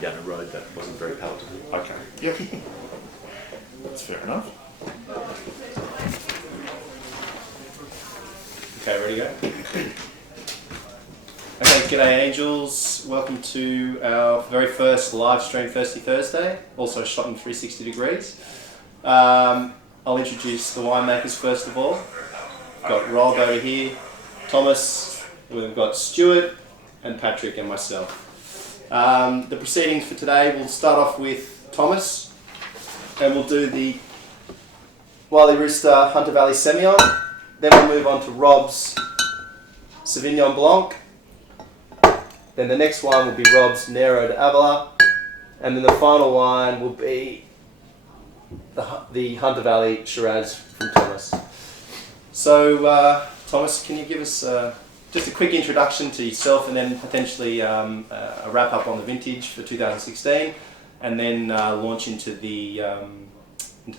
down a road that wasn't very palatable. Okay. Yep. That's fair enough. Okay, ready to go? Okay, g'day angels. Welcome to our very first live stream Thirsty Thursday, also shot in 360 degrees. I'll introduce the winemakers first of all. We've got Rob over here, Thomas, we've got Stuart, and Patrick and myself. The proceedings for today, we'll start off with Thomas, and we'll do the Wily Rooster Hunter Valley Semillon. Then we'll move on to Rob's Sauvignon Blanc. Then the next wine will be Rob's Nero de Avila. And then the final wine will be the Hunter Valley Shiraz from Thomas. So, Thomas, can you give us just a quick introduction to yourself and then potentially a wrap up on the vintage for 2016 and then launch into the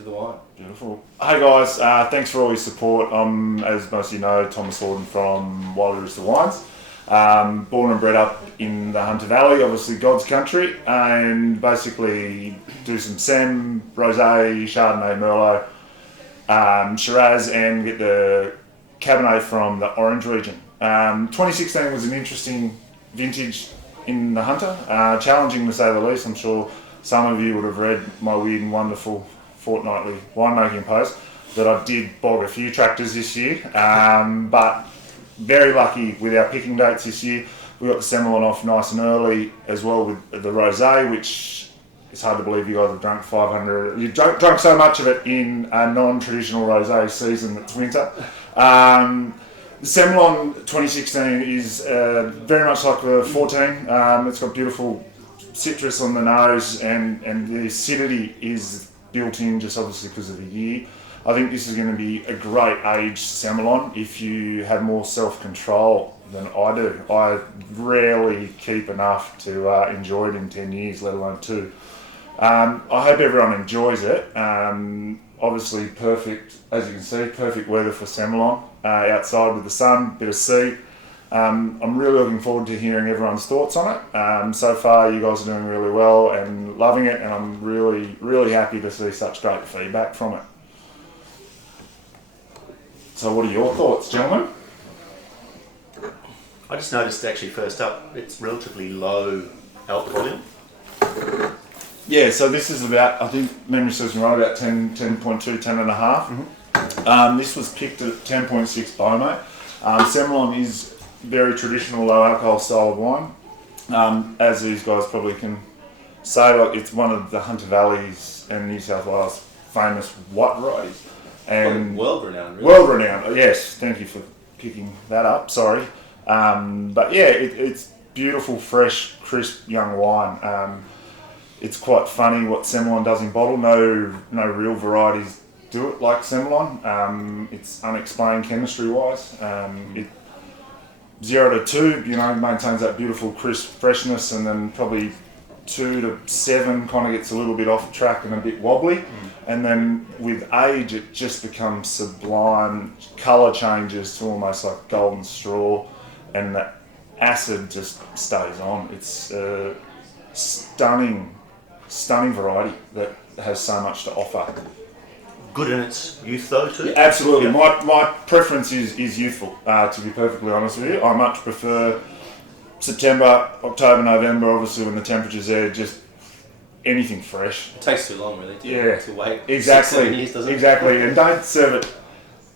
wine. Beautiful. Hey guys, thanks for all your support. As most of you know, Thomas Hordern from Wily Rooster Wines. Born and bred up in the Hunter Valley, obviously God's country, and basically do some Sem, Rosé, Chardonnay, Merlot, Shiraz, and get the Cabernet from the Orange region. 2016 was an interesting vintage in the Hunter, challenging to say the least. I'm sure some of you would have read my weird and wonderful fortnightly winemaking post that I did bog a few tractors this year, but very lucky with our picking dates this year. We got the Semillon off nice and early as well with the Rosé, which it's hard to believe you guys have drunk 500. You've drunk so much of it in a non-traditional Rosé season that's winter. The Semillon 2016 is very much like the 14. It's got beautiful citrus on the nose, and the acidity is built in just obviously because of the year. I think this is going to be a great aged Semillon if you have more self-control than I do. I rarely keep enough to enjoy it in 10 years, let alone 2. I hope everyone enjoys it. Obviously perfect, as you can see, perfect weather for Semillon. Outside with the sun, bit of sea. I'm really looking forward to hearing everyone's thoughts on it. So far you guys are doing really well and loving it, and I'm really, really happy to see such great feedback from it. So what are your thoughts, gentlemen? I just noticed actually first up, it's relatively low alcohol volume. Yeah, so this is about, I think memory serves me right, about 10.2, 10 and a half. Mm-hmm. This was picked at 10.6 Beaumont. Semillon is very traditional low alcohol style of wine. As these guys probably can say, like, it's one of the Hunter Valley's and New South Wales famous white varieties. And world renowned, really. World renowned, yes. Thank you for picking that up. Sorry, but yeah, it's beautiful, fresh, crisp, young wine. It's quite funny what Semillon does in bottle. No real varieties do it like Semillon. It's unexplained chemistry wise. It 0 to 2, maintains that beautiful crisp freshness, and then probably 2 to 7 kind of gets a little bit off track and a bit wobbly. And then with age it just becomes sublime, colour changes to almost like golden straw, and the acid just stays on. It's a stunning variety that has so much to offer. Good in its youth though too? Yeah, absolutely. Yeah. My preference is youthful, to be perfectly honest with you. I much prefer September, October, November, obviously when the temperature's there, just anything fresh. It takes too long, really, to wait. Exactly. 6-7 years, doesn't it? Exactly, and don't serve it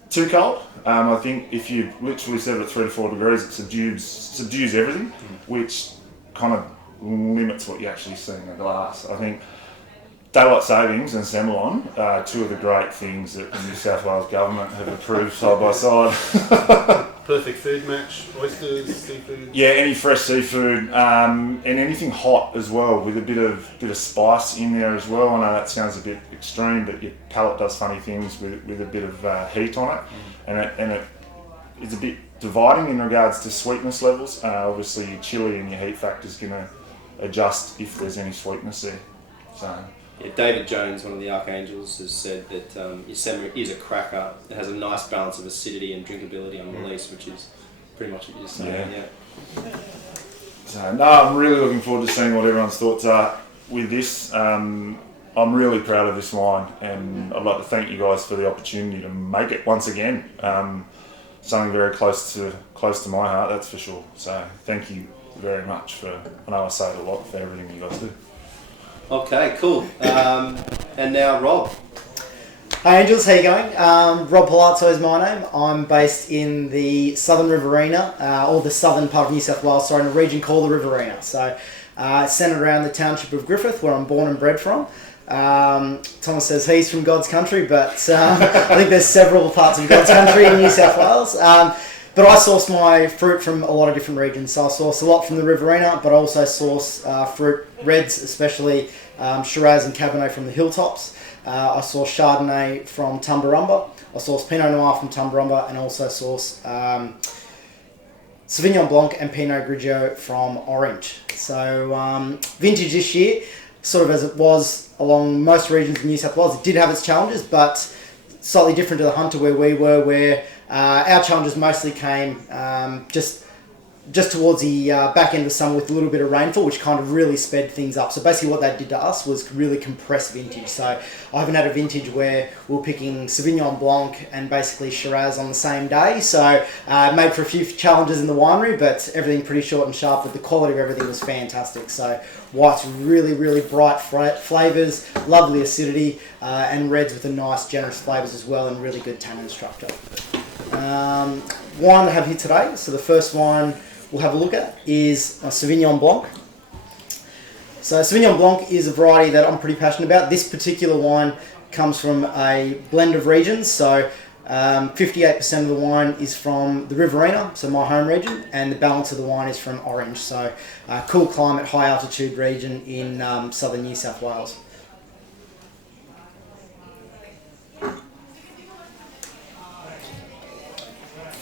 too cold. I think if you literally serve it 3 to 4 degrees, it subdues everything, which kind of limits what you actually see in the glass. I think Daylight Savings and Semillon are two of the great things that the New South Wales government have approved side by side. Perfect food match, oysters, seafood. Yeah, any fresh seafood, and anything hot as well, with a bit of spice in there as well. I know that sounds a bit extreme, but your palate does funny things with a bit of heat on it, and it's a bit dividing in regards to sweetness levels. Obviously, your chili and your heat factor is going to adjust if there's any sweetness there. So. Yeah, David Jones, one of the Archangels, has said that Yosemite is a cracker. It has a nice balance of acidity and drinkability on release, which is pretty much what you're saying. Yeah. So, no, I'm really looking forward to seeing what everyone's thoughts are with this. I'm really proud of this wine, and I'd like to thank you guys for the opportunity to make it once again. Something very close to my heart, that's for sure. So thank you very much for, I know I say it a lot, for everything you guys do. Okay, cool. And now Rob. Hi Angels, how you going? Rob Paulazzo is my name. I'm based in the Southern Riverina, or the southern part of New South Wales, in a region called the Riverina. So it's centred around the township of Griffith, where I'm born and bred from. Thomas says he's from God's country, but I think there's several parts of God's country in New South Wales. But I source my fruit from a lot of different regions. So I source a lot from the Riverina, but I also source fruit, reds especially, Shiraz and Cabernet from the hilltops. I source Chardonnay from Tumbarumba. I source Pinot Noir from Tumbarumba, and also source Sauvignon Blanc and Pinot Grigio from Orange. So vintage this year, sort of as it was along most regions of New South Wales, it did have its challenges, but slightly different to the Hunter where we were, where our challenges mostly came just towards the back end of summer with a little bit of rainfall, which kind of really sped things up. So basically what that did to us was really compress vintage. So I haven't had a vintage where we were picking Sauvignon Blanc and basically Shiraz on the same day. So made for a few challenges in the winery, but everything pretty short and sharp, but the quality of everything was fantastic. So whites, really, really bright flavours, lovely acidity, and reds with a nice generous flavours as well, and really good tannin structure. Wine I have here today, so the first wine we'll have a look at is Sauvignon Blanc. So Sauvignon Blanc is a variety that I'm pretty passionate about. This particular wine comes from a blend of regions. So 58% of the wine is from the Riverina, so my home region, and the balance of the wine is from Orange. So cool climate, high altitude region in southern New South Wales.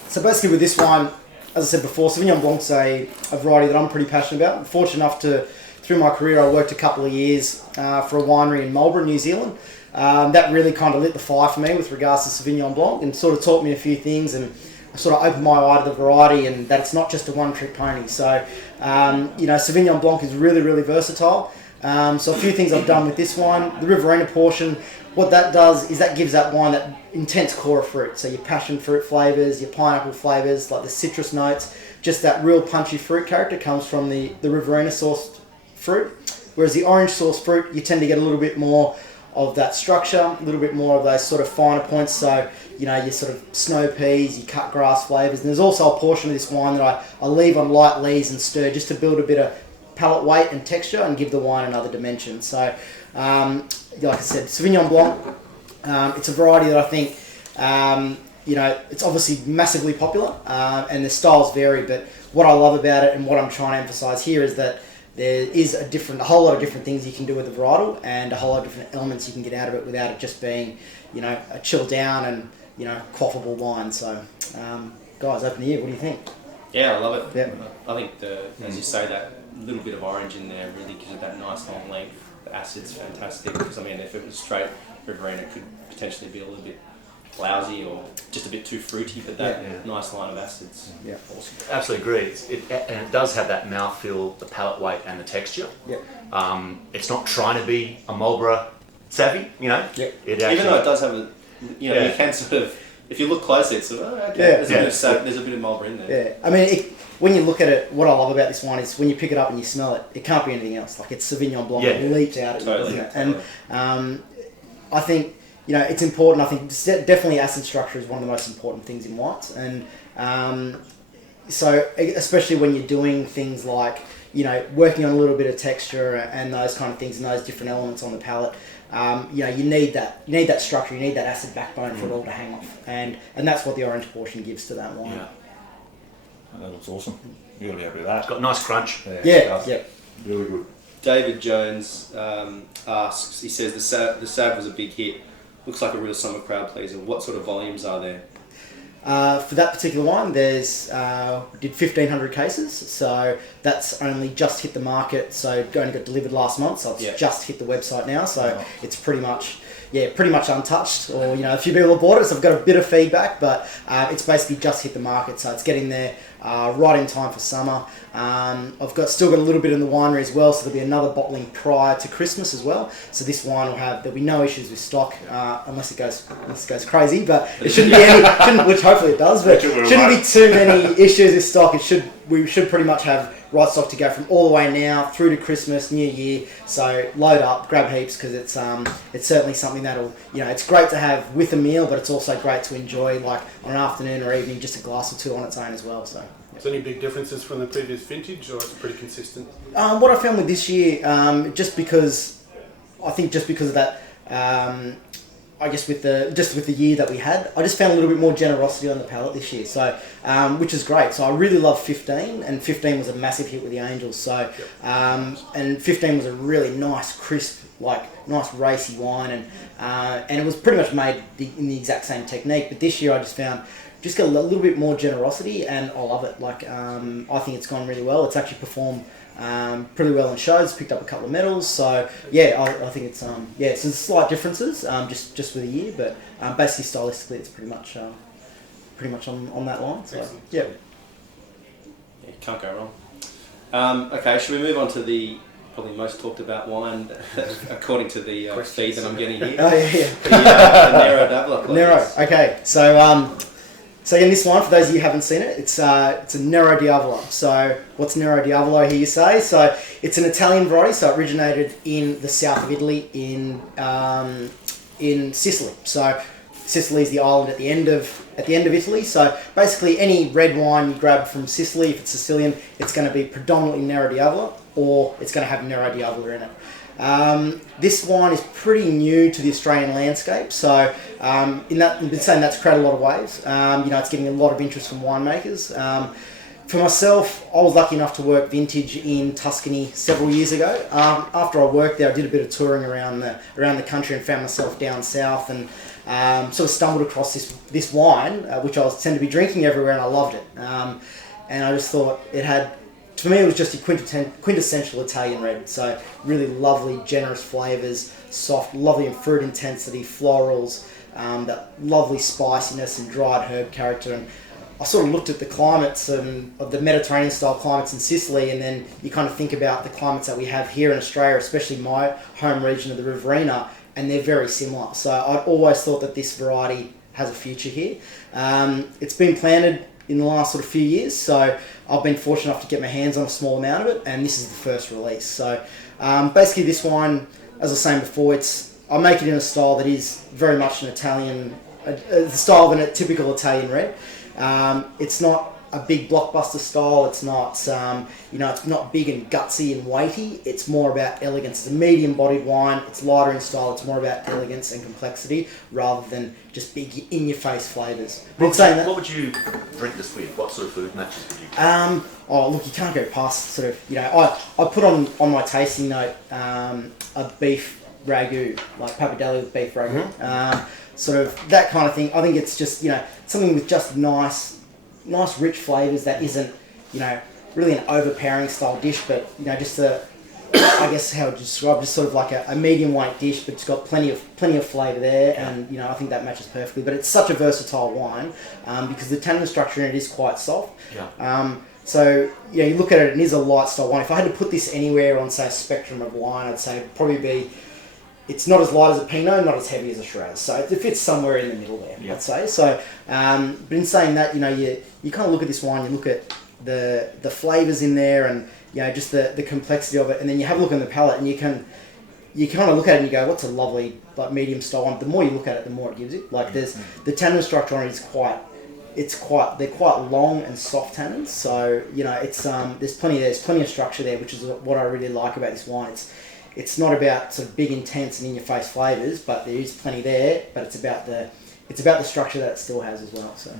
So basically with this wine, as I said before, Sauvignon Blanc's a variety that I'm pretty passionate about. I'm fortunate enough to, through my career, I worked a couple of years for a winery in Marlborough, New Zealand. That really kind of lit the fire for me with regards to Sauvignon Blanc, and sort of taught me a few things, and sort of opened my eye to the variety, and that it's not just a one-trick pony. So, Sauvignon Blanc is really, really versatile. So a few things I've done with this wine. The Riverina portion, what that does is that gives that wine that intense core of fruit. So your passion fruit flavours, your pineapple flavours, like the citrus notes, just that real punchy fruit character comes from the Riverina sourced fruit. Whereas the orange sourced fruit, you tend to get a little bit more of that structure, a little bit more of those sort of finer points. So, your sort of snow peas, your cut grass flavours. And there's also a portion of this wine that I leave on light lees and stir just to build a bit of palate weight and texture and give the wine another dimension. So, like I said, Sauvignon Blanc, it's a variety that I think, it's obviously massively popular, and the styles vary, but what I love about it and what I'm trying to emphasise here is that there is a whole lot of different things you can do with the varietal, and a whole lot of different elements you can get out of it without it just being, a chill down and, quaffable wine. So, guys, open to you. What do you think? Yeah, I love it. Yeah. I think, as you say, that little bit of orange in there really gives it that nice long length. The acid's fantastic, because if it was straight Riverina, it could potentially be a little bit lousy or just a bit too fruity, but that nice line of acids. Yeah. Awesome. Absolutely agree. And it does have that mouthfeel, the palate weight, and the texture. Yeah. It's not trying to be a Marlborough savvy, Yeah. It actually, Even though it does have you can sort of, if you look closer, it's sort of, there's a bit of Marlborough in there. Yeah. When you look at it, what I love about this wine is when you pick it up and you smell it, it can't be anything else. Like, it's Sauvignon Blanc, it leaps out at you, doesn't it? Totally. And I think, it's important. I think definitely acid structure is one of the most important things in whites. And so, especially when you're doing things like, working on a little bit of texture and those kind of things and those different elements on the palate, you need that structure, you need that acid backbone for it all to hang off. And that's what the orange portion gives to that wine. Yeah. That looks awesome. You gotta be happy with that. It's got a nice crunch. Yeah. Really good. David Jones asks, he says the Sav was a big hit. Looks like a real summer crowd pleaser. What sort of volumes are there? For that particular wine, there's did 1,500 cases, so that's only just hit the market. So only got delivered last month, so it's just hit the website now. So it's pretty much, pretty much untouched, or a few people have bought it, so I've got a bit of feedback, but it's basically just hit the market, so it's getting there right in time for summer. I've still got a little bit in the winery as well, so there'll be another bottling prior to Christmas as well. So this wine there'll be no issues with stock unless it goes crazy, but it shouldn't be which hopefully it does, but shouldn't be too many issues with stock. We should pretty much have right stock to go from all the way now through to Christmas, New Year. So load up, grab heaps, because it's certainly something that'll, it's great to have with a meal, but it's also great to enjoy like on an afternoon or evening, just a glass or two on its own as well. So. Is there any big differences from the previous vintage, or it's pretty consistent? What I found with this year, just because of that, I guess with the year that we had, I just found a little bit more generosity on the palate this year. So, which is great. So I really love 15, and 15 was a massive hit with the Angels. So, and 15 was a really nice, crisp, nice racy wine, and it was pretty much made in the exact same technique. But this year I just found. Just got a little bit more generosity, and I love it. I think it's gone really well. It's actually performed pretty well in shows. Picked up a couple of medals. So I think it's so there's slight differences just with the year, but basically stylistically, it's pretty much on that line. So yeah, you can't go wrong. Okay, should we move on to the probably most talked about wine according to the feed that I'm getting here? Oh yeah. The Nero d'Avola, please. Nero. Okay, so again, this one, for those of you who haven't seen it, it's a Nero d'Avola. So what's Nero d'Avola, here you say? So it's an Italian variety, so it originated in the south of Italy in Sicily. So Sicily is the island at the end of Italy. So basically any red wine you grab from Sicily, if it's Sicilian, it's going to be predominantly Nero d'Avola, or it's going to have Nero d'Avola in it. This wine is pretty new to the Australian landscape, so I've been saying that's created a lot of waves. It's getting a lot of interest from winemakers. For myself, I was lucky enough to work vintage in Tuscany several years ago. After I worked there, I did a bit of touring around the country and found myself down south, and sort of stumbled across this wine, which I was tend to be drinking everywhere, and I loved it. And I just thought for me, it was just a quintessential Italian red. So really lovely, generous flavours, soft, lovely in fruit intensity, florals, that lovely spiciness and dried herb character. And I sort of looked at the climates of the Mediterranean style climates in Sicily, and then you kind of think about the climates that we have here in Australia, especially my home region of the Riverina, and they're very similar. So I'd always thought that this variety has a future here. It's been planted in the last sort of few years, so I've been fortunate enough to get my hands on a small amount of it, and this is the first release. So basically this wine, as I was saying before, I make it in a style that is very much an Italian, the style of a typical Italian red. It's not a big blockbuster style. It's not, it's not big and gutsy and weighty. It's more about elegance. It's a medium-bodied wine. It's lighter in style. It's more about elegance and complexity rather than just big in-your-face flavours. What would you drink this with? What sort of food matches would you? Look, you can't go past sort of, I put on my tasting note a beef ragu, like pappardelle with beef ragu, sort of that kind of thing. I think it's just, something with just nice rich flavours that isn't, really an overpowering style dish, but, just I guess how would you describe, just sort of like a medium weight dish, but it's got plenty of flavour there, and I think that matches perfectly. But it's such a versatile wine because the tannin structure in it is quite soft. So you look at it, and it is a light style wine. If I had to put this anywhere on, say, a spectrum of wine, I'd say it'd probably be. It's not as light as a Pinot, not as heavy as a Shiraz. So it fits somewhere in the middle there, I'd say. So, but in saying that, you kind of look at this wine, you look at the flavours in there, and just the complexity of it, and then you have a look on the palate, and you kind of look at it and you go, what's a lovely medium style wine? The more you look at it, the more it gives it. There's the tannin structure on it is they're quite long and soft tannins. So there's plenty of structure there, which is what I really like about this wine. It's not about sort of big, intense and in-your-face flavours, but there is plenty there. But it's about the structure that it still has as well. So,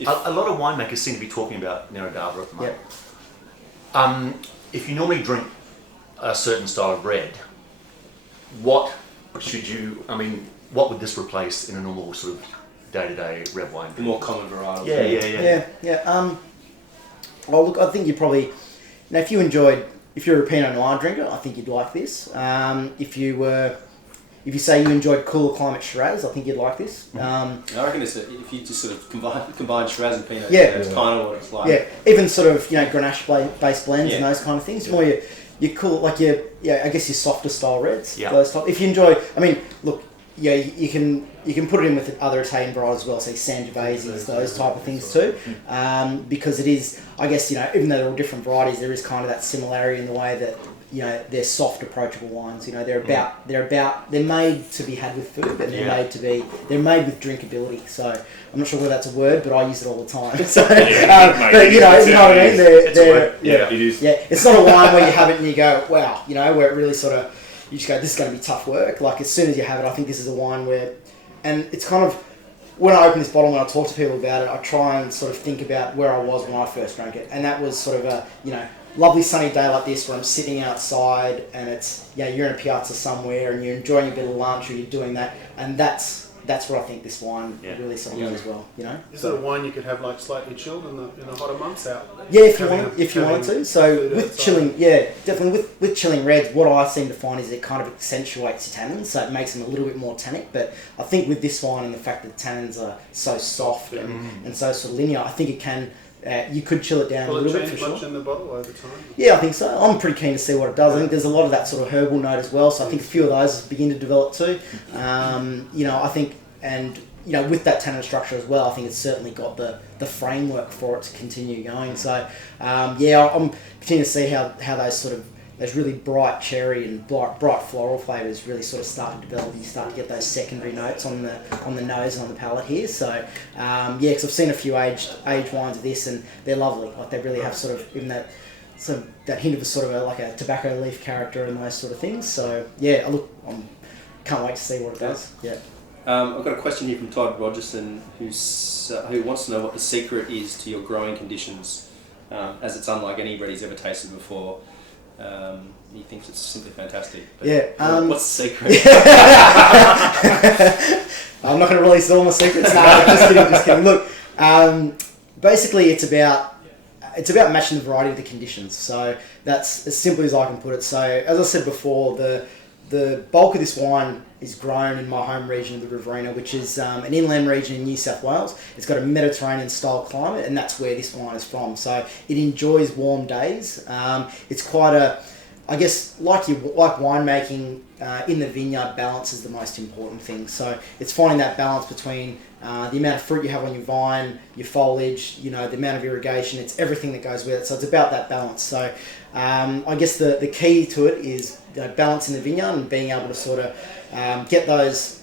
a lot of winemakers seem to be talking about Nero d'Avola at the moment. If you normally drink a certain style of red, what would this replace in a normal sort of day-to-day red wine? The more common varietals. Yeah. Well, look, I think you probably, if you're a Pinot Noir drinker, I think you'd like this. If you were, if you say you enjoyed cooler climate Shiraz, I think you'd like this. I reckon if you just sort of combine Shiraz and Pinot, Yeah. that's kind of what it's like. Yeah, even sort of Grenache based blends and Yeah. those kind of things. More your cool, like your I guess your softer style reds. Yeah. Those type. If you enjoy, I mean, look, you can put it in with other Italian varieties as well, say Sangioveses, those type of things too, because it is, I guess, even though they're all different varieties, there is kind of that similarity in the way that they're soft, approachable wines. They're made to be had with food, and they're made with drinkability. So I'm not sure whether that's a word, but I use it all the time. So, but you know what I mean. It is. Yeah, it's not a wine where you have it and you go, wow, where it really sort of, you just go, this is going to be tough work. Like as soon as you have it, I think this is a wine where, and it's kind of, when I open this bottle, when I talk to people about it, I try and sort of think about where I was when I first drank it, and that was sort of a, lovely sunny day like this where I'm sitting outside and it's, you're in a piazza somewhere and you're enjoying a bit of lunch or you're doing that, and that's what I think this wine really sort of does as well, Is it a wine you could have like slightly chilled in the hotter months out? Yeah, if you wanted to. So with outside. chilling, definitely with chilling reds, what I seem to find is it kind of accentuates the tannins, so it makes them a little bit more tannic. But I think with this wine and the fact that the tannins are so soft and so sort of linear, I think it can. You could chill it down a little bit for sure. Will it change much in the bottle over time? Yeah, I think so. I'm pretty keen to see what it does. I think there's a lot of that sort of herbal note as well. So I think a few of those begin to develop too. I think, and with that tannin structure as well, I think it's certainly got the framework for it to continue going. So I'm continuing to see how those really bright cherry and bright floral flavours really sort of start to develop, and you start to get those secondary notes on the nose and on the palate here. So because I've seen a few aged wines of this and they're lovely. Like they really have sort of even that hint of a sort of like a tobacco leaf character and those sort of things. So can't wait to see what it does. Yeah. I've got a question here from Todd Rogerson who wants to know what the secret is to your growing conditions, as it's unlike any red he's ever tasted before. He thinks it's simply fantastic. But what's the secret? I'm not going to release all my secrets. No, just kidding. Look, basically it's about matching the variety of the conditions. So that's as simple as I can put it. So as I said before, the bulk of this wine is grown in my home region of the Riverina, which is an inland region in New South Wales. It's got a Mediterranean style climate, and that's where this wine is from. So it enjoys warm days. It's quite I guess like winemaking in the vineyard, balance is the most important thing. So it's finding that balance between the amount of fruit you have on your vine, your foliage, the amount of irrigation. It's everything that goes with it. So it's about that balance. So I guess the key to it is balance in the vineyard and being able to sort of get those.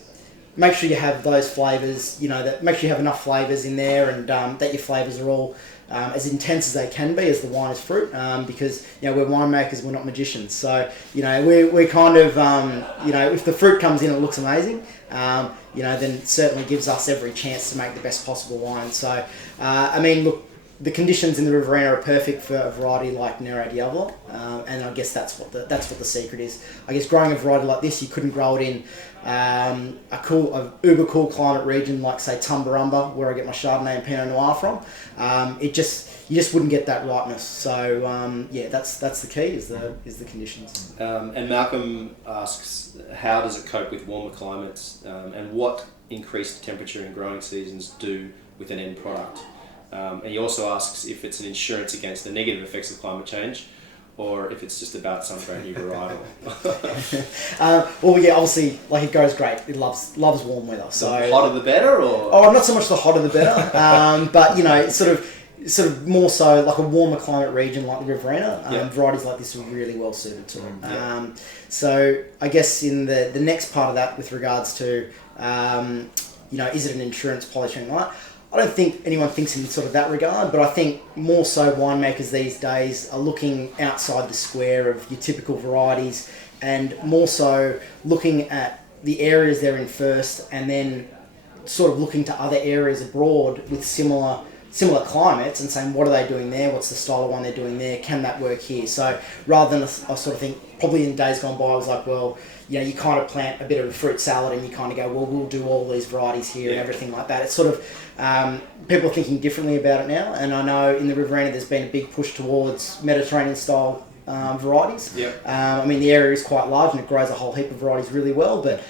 Make sure you have those flavours. Make sure you have enough flavours in there, and that your flavours are all as intense as they can be as the wine is fruit, because we're winemakers, we're not magicians. So we're kind of if the fruit comes in and it looks amazing, then it certainly gives us every chance to make the best possible wine. So look, the conditions in the Riverina are perfect for a variety like Nero Diavolo, and I guess that's what the secret is. I guess growing a variety like this, you couldn't grow it in a uber cool climate region like say Tumbarumba, where I get my Chardonnay and Pinot Noir from. You just wouldn't get that ripeness. So that's the key is the conditions. And Malcolm asks, how does it cope with warmer climates, and what increased temperature in growing seasons do with an end product? And he also asks if it's an insurance against the negative effects of climate change, or if it's just about some brand new varietal. Obviously, like it goes great. It loves warm weather. So the hotter the better, or not so much the hotter the better, but it's sort of more so like a warmer climate region like the Riverina. Varieties like this are really well suited to it. So I guess in the next part of that, with regards to is it an insurance policy or anything like that? I don't think anyone thinks in sort of that regard, but I think more so winemakers these days are looking outside the square of your typical varieties, and more so looking at the areas they're in first, and then sort of looking to other areas abroad with similar climates and saying, what are they doing there? What's the style of wine they're doing there? Can that work here? So rather than I sort of think, probably in days gone by, I was like, well, you kind of plant a bit of a fruit salad and you kind of go, well, we'll do all these varieties here and everything like that. It's sort of, people are thinking differently about it now. And I know in the Riverina there's been a big push towards Mediterranean style varieties. Yep. I mean, the area is quite large and it grows a whole heap of varieties really well, but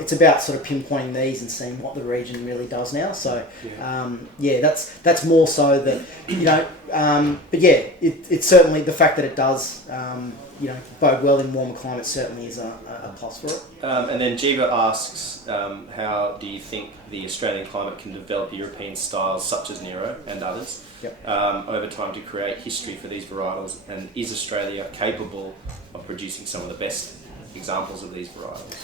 it's about sort of pinpointing these and seeing what the region really does now. So, that's more so that, but yeah, it's certainly the fact that it does, bode well in warmer climates certainly is a plus for it. And then Jiva asks, how do you think the Australian climate can develop European styles such as Nero and others over time to create history for these varietals? And is Australia capable of producing some of the best examples of these varietals?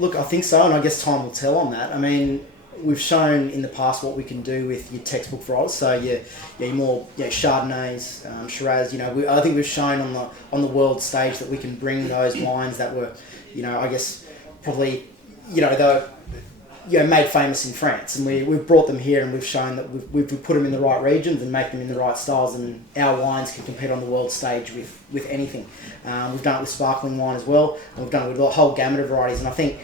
Look, I think so, and I guess time will tell on that. I mean, we've shown in the past what we can do with your textbook varietals. So your more Chardonnays, Shiraz. I think we've shown on the world stage that we can bring those wines that were, I guess probably, made famous in France, and we've brought them here, and we've shown that we've put them in the right regions and make them in the right styles, and our wines can compete on the world stage with anything. We've done it with sparkling wine as well, and we've done it with a whole gamut of varieties, and I think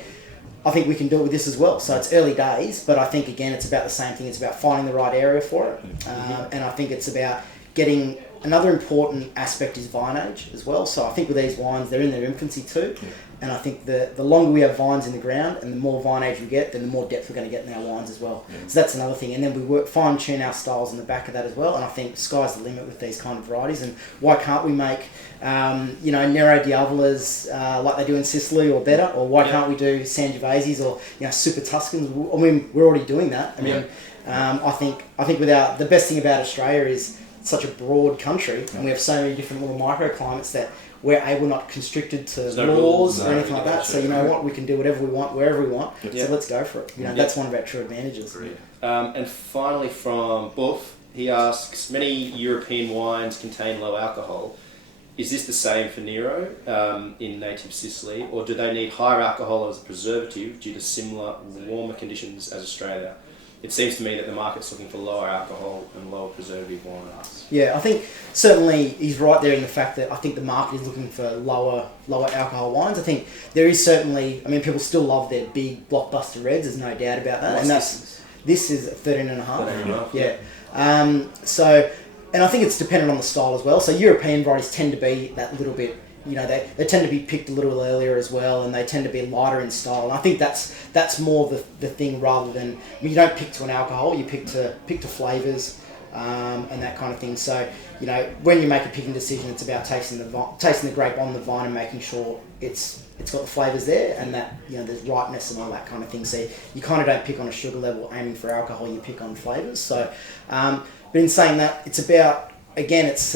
we can do it with this as well. So it's early days, but I think again it's about the same thing. It's about finding the right area for it, and I think it's about getting. Another important aspect is vine age as well. So I think with these wines, they're in their infancy too. And I think the longer we have vines in the ground and the more vine age we get, then the more depth we're going to get in our wines as well. So that's another thing. And then we fine tune our styles in the back of that as well. And I think sky's the limit with these kind of varieties. And why can't we make, Nero Diavolas like they do in Sicily or better? Or why can't we do Sangioveses or Super Tuscans? I mean, we're already doing that. I mean, I think the best thing about Australia is such a broad country, and we have so many different little microclimates that we're not constricted to laws or anything like that. So what, we can do whatever we want, wherever we want. So let's go for it. That's one of our true advantages. And finally from Buff, he asks, many European wines contain low alcohol. Is this the same for Nero in native Sicily, or do they need higher alcohol as a preservative due to similar warmer conditions as Australia? It seems to me that the market's looking for lower alcohol and lower preservative wines. Yeah, I think certainly he's right there in the fact that I think the market is looking for lower alcohol wines. I think there is certainly, people still love their big blockbuster reds, there's no doubt about that. This is 13.5. Yeah. And I think it's dependent on the style as well. So European varieties tend to be that little bit, they tend to be picked a little earlier as well, and they tend to be lighter in style. And I think that's more the thing rather than, you don't pick to an alcohol, you pick to flavours and that kind of thing. So, when you make a picking decision, it's about tasting the grape on the vine and making sure it's got the flavours there, and that there's ripeness and all that kind of thing. So you kind of don't pick on a sugar level aiming for alcohol, you pick on flavours. So, but in saying that, it's about, again, it's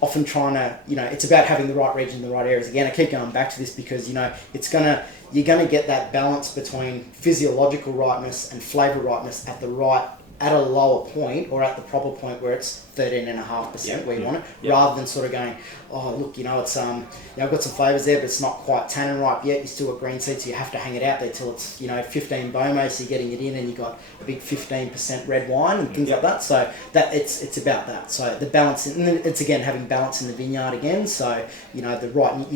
often trying to, it's about having the right region, the right areas. Again, I keep going back to this because, you're gonna get that balance between physiological ripeness and flavour ripeness at a lower point, or at the proper point where it's 13.5% where you want it, rather than sort of going, oh look, it's I've got some flavours there, but it's not quite tannin ripe yet. You still got green seeds, so you have to hang it out there till it's 15 BOMO, so you're getting it in, and you got a big 15% red wine and things like that. So that it's about that. So the balance, and it's again having balance in the vineyard again. So you're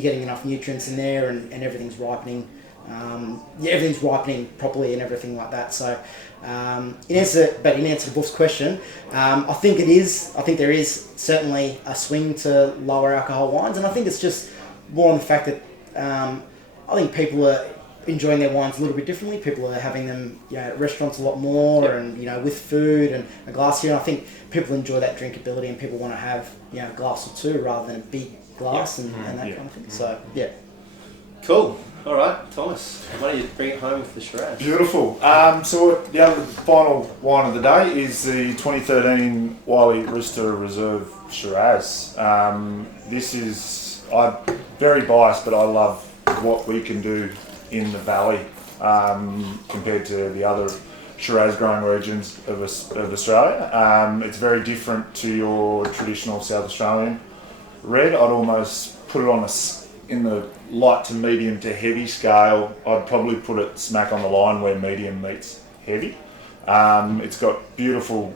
getting enough nutrients in there, and everything's ripening. Everything's ripening properly and everything like that. So, in answer to Buff's question, I think there is certainly a swing to lower alcohol wines, and I think it's just more on the fact that I think people are enjoying their wines a little bit differently. People are having them at restaurants a lot more, and with food and a glass here. And I think people enjoy that drinkability, and people want to have a glass or two rather than a big glass and that kind of thing. So Cool. All right, Thomas, why don't you bring it home with the Shiraz? Beautiful. So the other final wine of the day is the 2013 Wiley Rooster Reserve Shiraz. This is, I'm very biased, but I love what we can do in the valley compared to the other Shiraz growing regions of Australia. It's very different to your traditional South Australian red. I'd almost put it in the light to medium to heavy scale. I'd probably put it smack on the line where medium meets heavy. It's got beautiful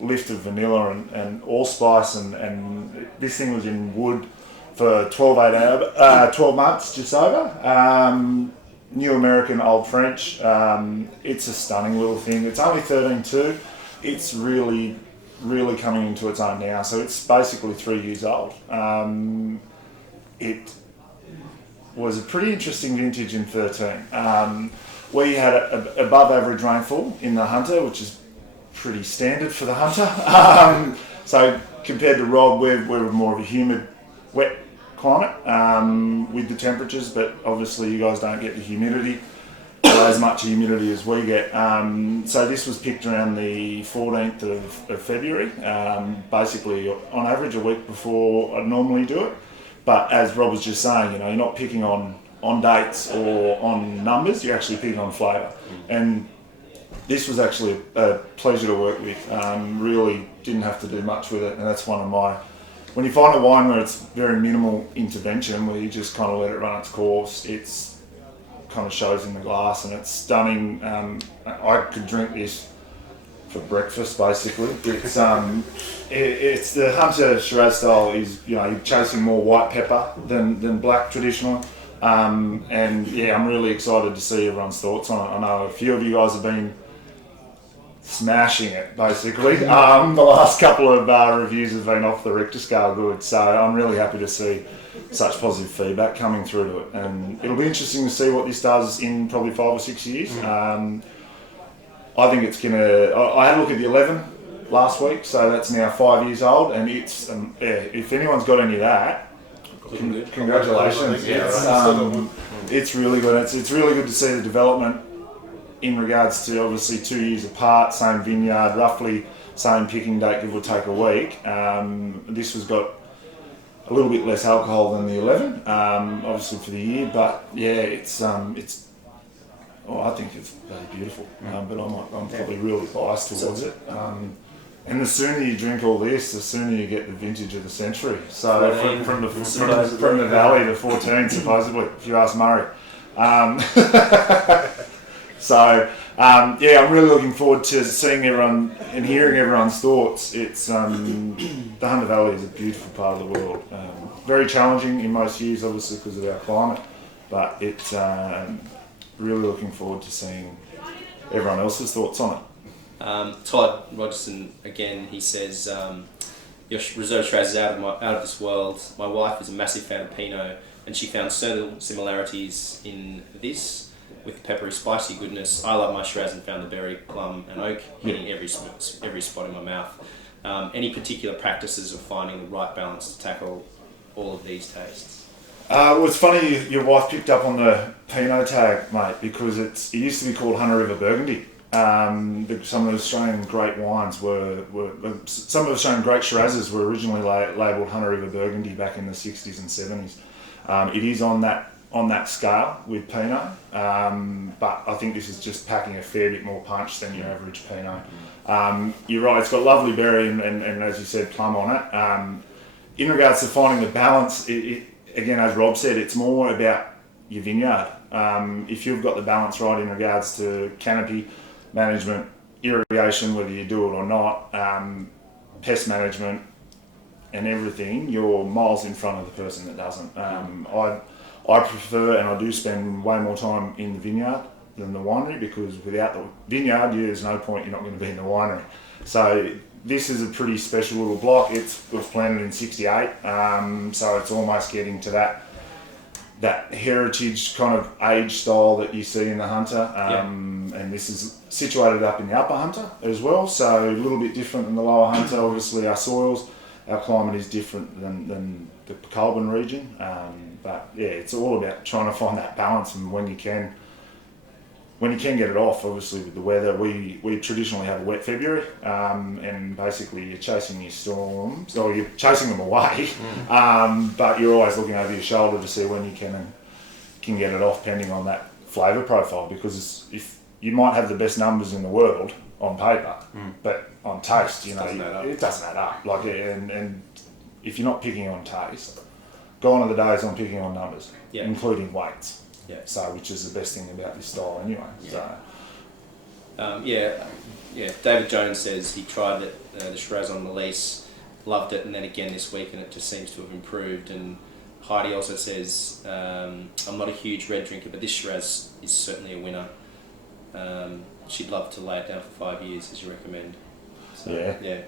lift of vanilla and allspice, and this thing was in wood for 12 months, just over. New American, Old French. It's a stunning little thing. It's only 13.2. It's really, really coming into its own now. So it's basically 3 years old. it was a pretty interesting vintage in 13. We had above average rainfall in the Hunter, which is pretty standard for the Hunter. So compared to Rob, we're more of a humid, wet climate with the temperatures, but obviously you guys don't get the humidity, as much humidity as we get. So this was picked around the 14th of February, basically on average a week before I'd normally do it. But as Rob was just saying, you know, you're not picking on dates or on numbers, you're actually picking on flavour. And this was actually a pleasure to work with. Really didn't have to do much with it, and that's one of my... When you find a wine where it's very minimal intervention, where you just kind of let it run its course, it's kind of shows in the glass, and it's stunning. I could drink this for breakfast, basically. It's the Hunter Shiraz style is, you know, you're chasing more white pepper than black traditionally. And yeah, I'm really excited to see everyone's thoughts on it. I know a few of you guys have been smashing it, basically. The last couple of reviews have been off the Richter scale good, so I'm really happy to see such positive feedback coming through to it. And it'll be interesting to see what this does in probably 5 or 6 years. I think it's gonna... I had a look at the 11 last week, so that's now 5 years old, and it's if anyone's got any of that, congratulations. It's really good. It's really good to see the development in regards to obviously 2 years apart, same vineyard, roughly same picking date, give or take a week. This has got a little bit less alcohol than the 11, obviously for the year, but yeah, it's I think it's very beautiful, but I'm probably really biased towards it. And the sooner you drink all this, the sooner you get the vintage of the century. So from the valley to 14, supposedly, if you ask Murray. So yeah, I'm really looking forward to seeing everyone and hearing everyone's thoughts. It's the Hunter Valley is a beautiful part of the world. Very challenging in most years, obviously because of our climate, but it's really looking forward to seeing everyone else's thoughts on it. Todd Rogerson, again, he says, your Reserve Shiraz is out of this world. My wife is a massive fan of Pinot, and she found certain similarities in this with peppery, spicy goodness. I love my Shiraz and found the berry, plum, and oak hitting every spot in my mouth. Any particular practices of finding the right balance to tackle all of these tastes? Well, it's funny your wife picked up on the Pinot tag, mate, because it used to be called Hunter River Burgundy. Some of the Australian great wines some of the Australian great Shirazes were originally labelled Hunter River Burgundy back in the 60s and 70s. It is on that scale with Pinot, but I think this is just packing a fair bit more punch than your average Pinot. You're right, it's got lovely berry and as you said, plum on it. In regards to finding the balance, again, as Rob said, it's more about your vineyard. If you've got the balance right in regards to canopy management, irrigation, whether you do it or not, pest management and everything, you're miles in front of the person that doesn't. I prefer, and I do spend way more time in the vineyard than the winery, because without the vineyard, there's no point, you're not going to be in the winery. So this is a pretty special little block. It was planted in 68, so it's almost getting to that heritage kind of age style that you see in the Hunter. And this is situated up in the upper Hunter as well, so a little bit different than the lower Hunter. Obviously our soils, our climate is different than the Colburn region, but yeah, it's all about trying to find that balance, and when you can get it off, obviously with the weather, we traditionally have a wet February, and basically you're chasing your storms, or you're chasing them away, but you're always looking over your shoulder to see when you can get it off, depending on that flavour profile, because if you might have the best numbers in the world on paper, but on taste, it doesn't add up. Like, and if you're not picking on taste, gone are the days on picking on numbers, including weights. Yeah. So, which is the best thing about this style, anyway. Yeah. So. David Jones says he tried it, the Shiraz on release, loved it, and then again this week, and it just seems to have improved. And Heidi also says, I'm not a huge red drinker, but this Shiraz is certainly a winner. She'd love to lay it down for 5 years, as you recommend. So, Yeah.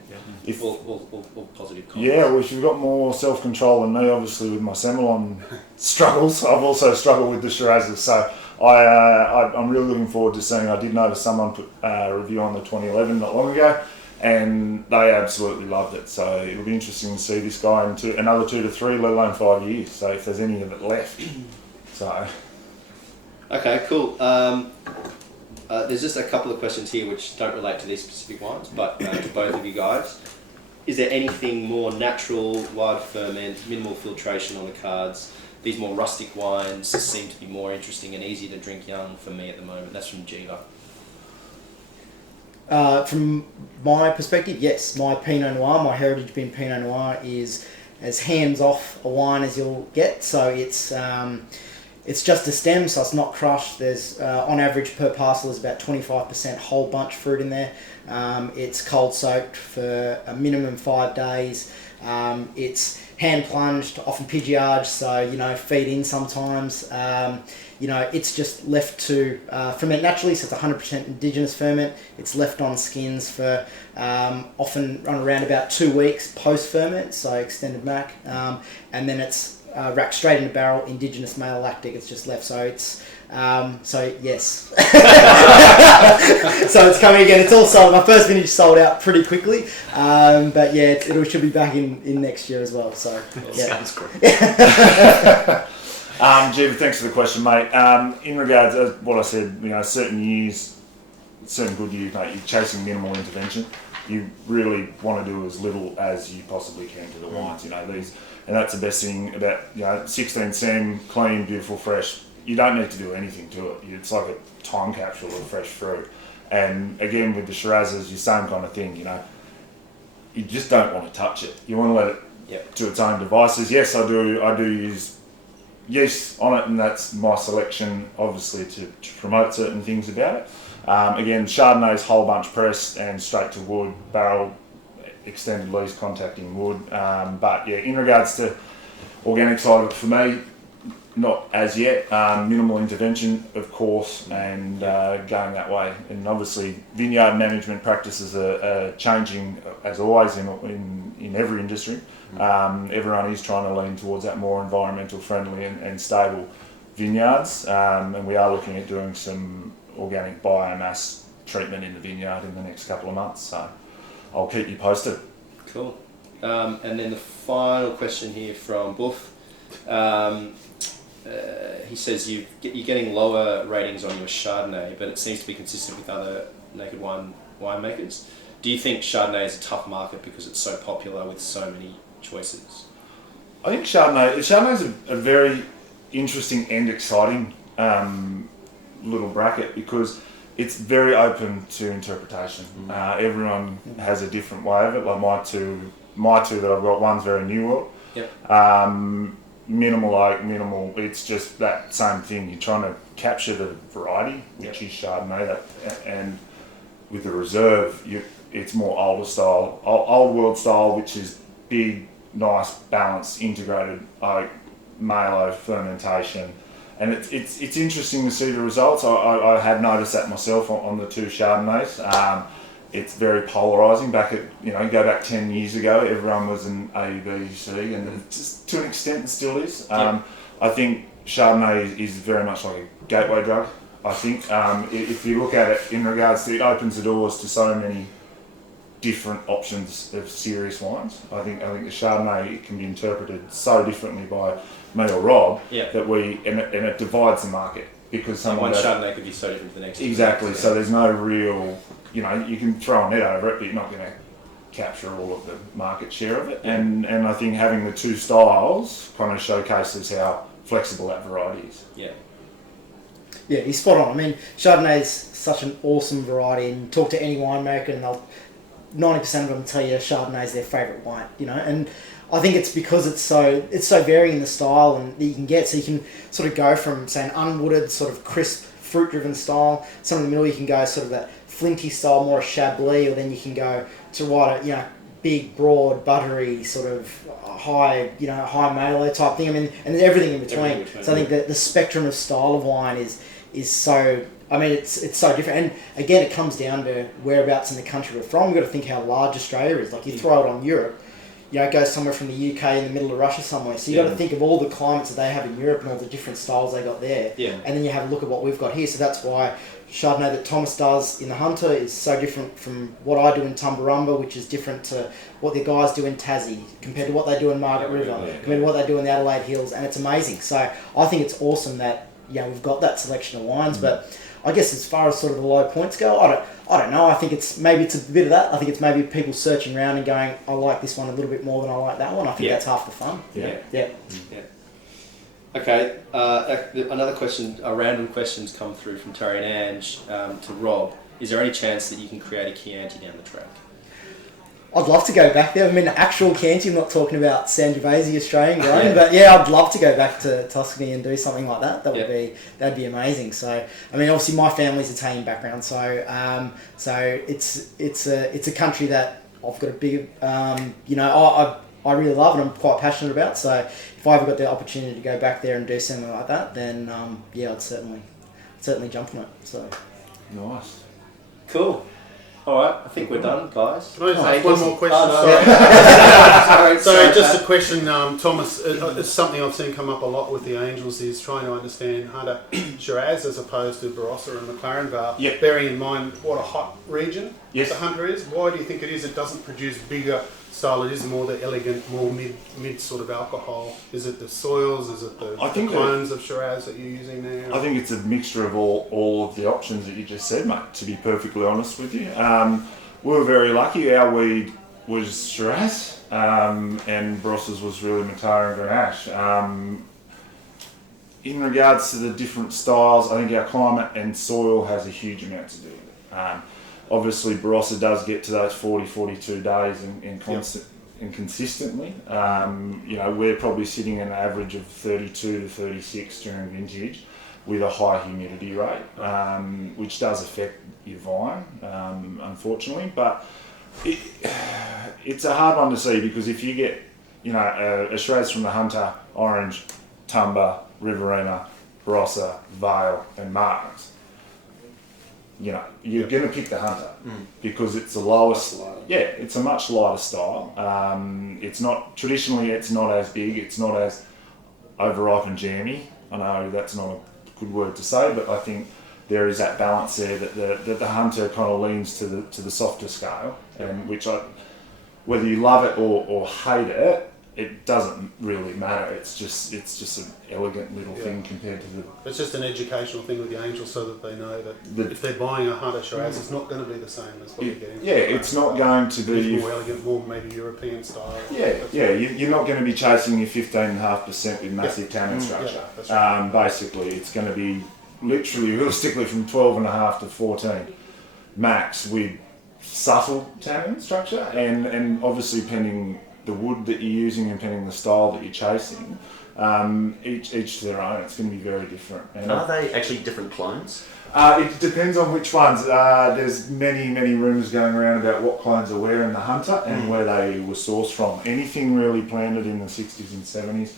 If, all positive comments. yeah, well, if you've got more self-control than me, obviously with my Semillon struggles, I've also struggled with the Shirazes. So I'm really looking forward to seeing. I did notice someone put a review on the 2011 not long ago, and they absolutely loved it. So it'll be interesting to see this guy in another 2 to 3, let alone 5 years. So if there's any of it left. So. Okay, cool. There's just a couple of questions here which don't relate to these specific wines, but to both of you guys. Is there anything more natural, wide ferment, minimal filtration on the cards? These more rustic wines seem to be more interesting and easier to drink young for me at the moment. That's from Jiva. From my perspective, yes. My Pinot Noir, my Heritage Bin Pinot Noir is as hands-off a wine as you'll get. So it's just a stem, so it's not crushed. There's, on average per parcel, is about 25% whole bunch fruit in there. It's cold soaked for a minimum 5 days. It's hand plunged, often pigeage, so, feed in sometimes. It's just left to ferment naturally, so it's 100% indigenous ferment. It's left on skins for often around about 2 weeks post-ferment, so extended mac. And then it's racked straight in the barrel, indigenous malolactic, it's just left. So it's, yes. So it's coming again. It's all sold. My first vintage sold out pretty quickly. But yeah, it should be back in next year as well. So yeah. Sounds great. Jiva, thanks for the question, mate. In regards to what I said, certain years, certain good years, mate, you're chasing minimal intervention. You really want to do as little as you possibly can to the wines. And that's the best thing about 16 Sem, clean, beautiful, fresh. You don't need to do anything to it. It's like a time capsule of fresh fruit. And again, with the Shirazes, the same kind of thing. You just don't want to touch it. You want to let it to its own devices. Yes, I do use yeast on it, and that's my selection, obviously, to promote certain things about it. Again, Chardonnay's whole bunch pressed and straight to wood, barrel, extended lease contacting wood. But yeah, in regards to organic side of it, for me, not as yet. Minimal intervention, of course, and going that way. And obviously, vineyard management practices are changing, as always, in every industry. Everyone is trying to lean towards that more environmental friendly and stable vineyards. And we are looking at doing some organic biomass treatment in the vineyard in the next couple of months. So I'll keep you posted. Cool. And then the final question here from Buff. He says you're getting lower ratings on your Chardonnay, but it seems to be consistent with other naked wine winemakers. Do you think Chardonnay is a tough market because it's so popular with so many choices? I think Chardonnay's a very interesting and exciting little bracket because it's very open to interpretation. Everyone has a different way of it. Like my two that I've got, one's very New World. Yep. Minimal. It's just that same thing. You're trying to capture the variety, which is Chardonnay, and with the reserve, it's more old world style, which is big, nice, balanced, integrated oak, malo fermentation. And it's interesting to see the results. I had noticed that myself on the two Chardonnays. It's very polarising. Go back 10 years ago, everyone was an A, B, C, and it just, to an extent it still is. I think Chardonnay is very much like a gateway drug. I think if you look at it in regards to, it opens the doors to so many different options of serious wines. I think the Chardonnay can be interpreted so differently by me or Rob that it divides the market because one Chardonnay could be so different to the next. Exactly. So there's no real, you can throw a net over it, but you're not going to capture all of the market share of it. And I think having the two styles kind of showcases how flexible that variety is. Yeah. Yeah, he's spot on. I mean, Chardonnay is such an awesome variety, and talk to any winemaker and 90% of them tell you Chardonnay is their favourite wine, and I think it's because it's so varying in the style and that you can get, so you can sort of go from, say, an unwooded, sort of crisp, fruit-driven style, some in the middle you can go sort of that flinty style, more a Chablis, or then you can go to big, broad, buttery, sort of high malo type thing. I mean, and everything in between. So I think that the spectrum of style of wine is is so. I mean, it's so different. And again, it comes down to whereabouts in the country we're from. We've got to think how large Australia is. Like, you throw it on Europe, you know, it goes somewhere from the UK in the middle of Russia somewhere. So you got to think of all the climates that they have in Europe and all the different styles they got there. Yeah. And then you have a look at what we've got here. So that's why Chardonnay that Thomas does in the Hunter is so different from what I do in Tumbarumba, which is different to what the guys do in Tassie, compared to what they do in Margaret River, compared to what they do in the Adelaide Hills, and it's amazing. So I think it's awesome that, you know, we've got that selection of wines, but I guess as far as sort of the low points go, I don't know. I think it's a bit of that. I think it's maybe people searching around and going, I like this one a little bit more than I like that one. I think that's half the fun. Yeah. Okay, another question, a random question's come through from Terry and Ange to Rob. Is there any chance that you can create a Chianti down the track? I'd love to go back there. I mean, actual Chianti, I'm not talking about Sangiovese Australian grown, but yeah, I'd love to go back to Tuscany and do something like that. That'd be amazing. So, I mean, obviously my family's Italian background, so it's a country that I've got a big, you know, I really love and I'm quite passionate about. So if I ever got the opportunity to go back there and do something like that, then yeah, I'd certainly jump on it. So Nice. Cool. All right, I think we're done, guys. Can I just ask one more question? Sorry. So just a question, Thomas. It's something I've seen come up a lot with the Angels is trying to understand Hunter Shiraz as opposed to Barossa and McLaren Vale. Yep. Bearing in mind what a hot region the Yes. Hunter is. Why do you think it is? It doesn't produce bigger style. It is more the elegant, more mid sort of alcohol. Is it the soils? Is it the clones of Shiraz that you're using there? I think it's a mixture of all of the options that you just said, mate, to be perfectly honest with you. We were very lucky. Our weed was Shiraz, and Barossa's was really Matara and Grenache. In regards to the different styles, I think our climate and soil has a huge amount to do with it. Obviously, Barossa does get to those 40, 42 days and consistently. You know, we're probably sitting at an average of 32 to 36 during vintage with a high humidity rate, which does affect your vine, unfortunately. But it's a hard one to see because if you get, you know, a Shiraz from the Hunter, Orange, Tumba, Riverina, Barossa, Vale and Martins, you know, you're going to pick the Hunter because it's the lowest. Yeah, it's a much lighter style. It's not traditionally. It's not as big. It's not as overripe and jammy. I know that's not a good word to say, but I think there is that balance there that the Hunter kind of leans to the softer scale, and which whether you love it or hate it, it doesn't really matter. It's just an elegant little thing compared to the. It's just an educational thing with the Angels, so that they know that if they're buying a Hunter Shiraz, it's not going to be the same as what you're getting. Yeah, it's not going to be it's more elegant, more maybe European style. You're not going to be chasing your 15.5% with massive tannin structure. That's right. Basically, it's going to be literally, realistically, from 12.5 to 14 max with subtle tannin structure, and obviously pending the wood that you're using and pending the style that you're chasing, each to their own. It's going to be very different. And are they actually different clones? It depends on which ones. There's many rumours going around about what clones are where in the Hunter and where they were sourced from. Anything really planted in the 60s and 70s,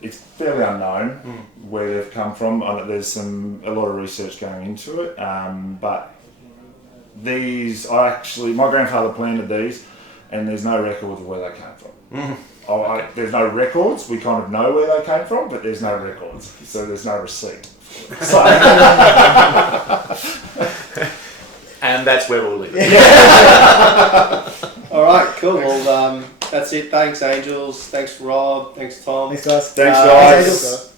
it's fairly unknown where they've come from. There's a lot of research going into it, but these, my grandfather planted these, and there's no records of where they came from. There's no records. We kind of know where they came from, but there's no records, so there's no receipt. So, and that's where we'll leave it. All right, cool. Well, that's it. Thanks, Angels. Thanks, Rob. Thanks, Tom. Thanks, guys. Thanks, guys. Angels.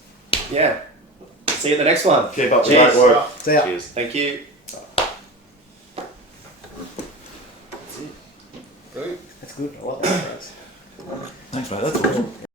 Yeah. See you at the next one. Keep up the Cheers. great work. See ya. Cheers. Thank you. Brilliant. That's good. I like that, guys. Thanks, mate. That's awesome.